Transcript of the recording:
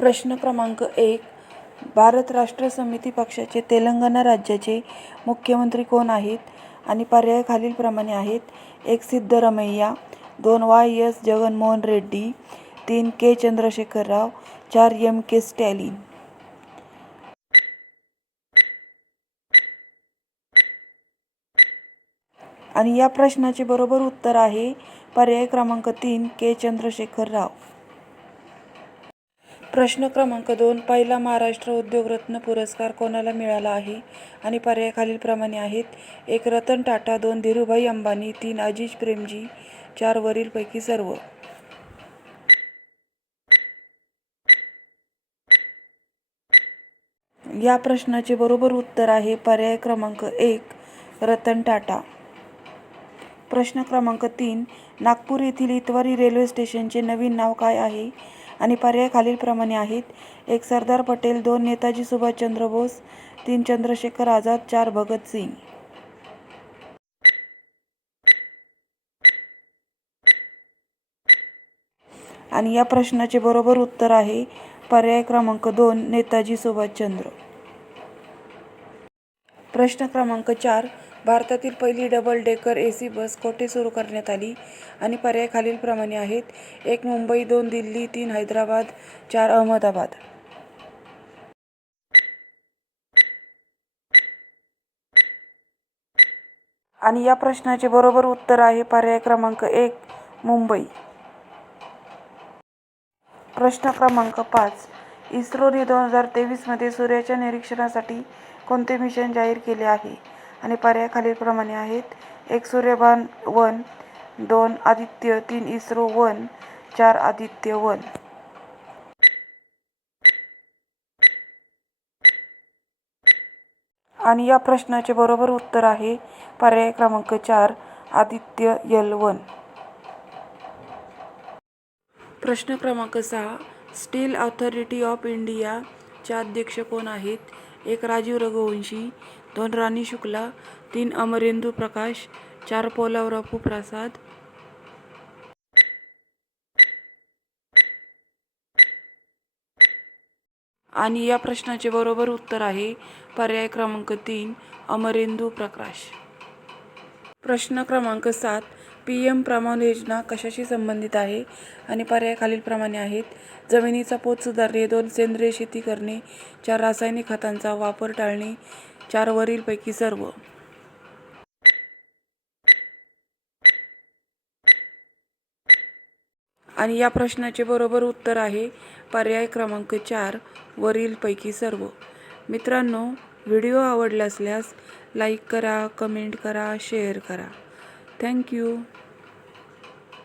प्रश्न क्रमांक एक भारत राष्ट्र समिती पक्षाचे तेलंगणा राज्याचे मुख्यमंत्री कोण आहेत आणि पर्याय खालीलप्रमाणे आहेत? एक सिद्धरमैया दोन वाय एस जगनमोहन रेड्डी तीन के चंद्रशेखर राव चार एम के स्टॅलिन. आणि या प्रश्नाचे बरोबर उत्तर आहे पर्याय क्रमांक तीन के चंद्रशेखर राव प्रश्न क्रमांक दोन पहिला महाराष्ट्र उद्योगरत्न पुरस्कार कोणाला मिळाला आहे? आणि पर्याय खालीलप्रमाणे आहेत. एक रतन टाटा दोन धीरूभाई अंबानी तीन अजिज प्रेमजी चार वरीलपैकी सर्व. या प्रश्नाचे बरोबर उत्तर आहे पर्याय क्रमांक एक रतन टाटा. प्रश्न क्रमांक तीन नागपूर येथील इतवारी रेल्वे स्टेशनचे नवीन नाव काय आहे? आणि पर्याय खालीलप्रमाणे आहेत. एक सरदार पटेल दोन नेताजी सुभाषचंद्र बोस तीन चंद्रशेखर आझाद चार भगतसिंग आणि या प्रश्नाचे बरोबर उत्तर आहे पर्याय क्रमांक दोन नेताजी सुभाषचंद्र प्रश्न क्रमांक चार भारतातील पहिली double decker A C bus कोठे सुरू करण्यात आली? आणि पर्याय खालीलप्रमाणे आहेत. एक मुंबई दोन दिल्ली तीन हैदराबाद चार अहमदाबाद. आणि या प्रश्नाचे बरोबर उत्तर आहे पर्याय क्रमांक एक मुंबई. प्रश्न क्रमांक पाच इस्रोने दोन हजार तेवीसमध्ये सूर्याच्या निरीक्षणासाठी कोणते मिशन जाहीर केले आहे? आणि पर्याय खालीलप्रमाणे आहेत. एक सूर्यभान वन दोन आदित्य तीन इस्रो वन चार आदित्य वन. आणि या प्रश्नाचे बरोबर उत्तर आहे पर्याय क्रमांक चार आदित्य यल वन. प्रश्न क्रमांक सहा स्टील ऑथॉरिटी ऑफ इंडिया च्या अध्यक्ष कोण आहेत? एक राजीव रघुवंशी दोन राणी शुक्ला तीन अमरेंदू प्रकाश चार पोलावरापू प्रसाद. आणि या प्रश्नाचे बरोबर उत्तर आहे पर्याय क्रमांक तीन अमरेंदू प्रकाश. प्रश्न क्रमांक सात पी एम प्रमाण योजना कशाशी संबंधित आहे आणि पर्याय खालीलप्रमाणे आहेत? जमिनीचा पोत सुधारणे दोन सेंद्रिय शेती करणे चार रासायनिक खतांचा वापर टाळणे चार वरीलपैकी सर्व. आणि या प्रश्नाचे बरोबर उत्तर आहे पर्याय क्रमांक चार वरीलपैकी सर्व. मित्रांनो व्हिडिओ आवडला असल्यास लाईक करा कमेंट करा शेअर करा. Thank you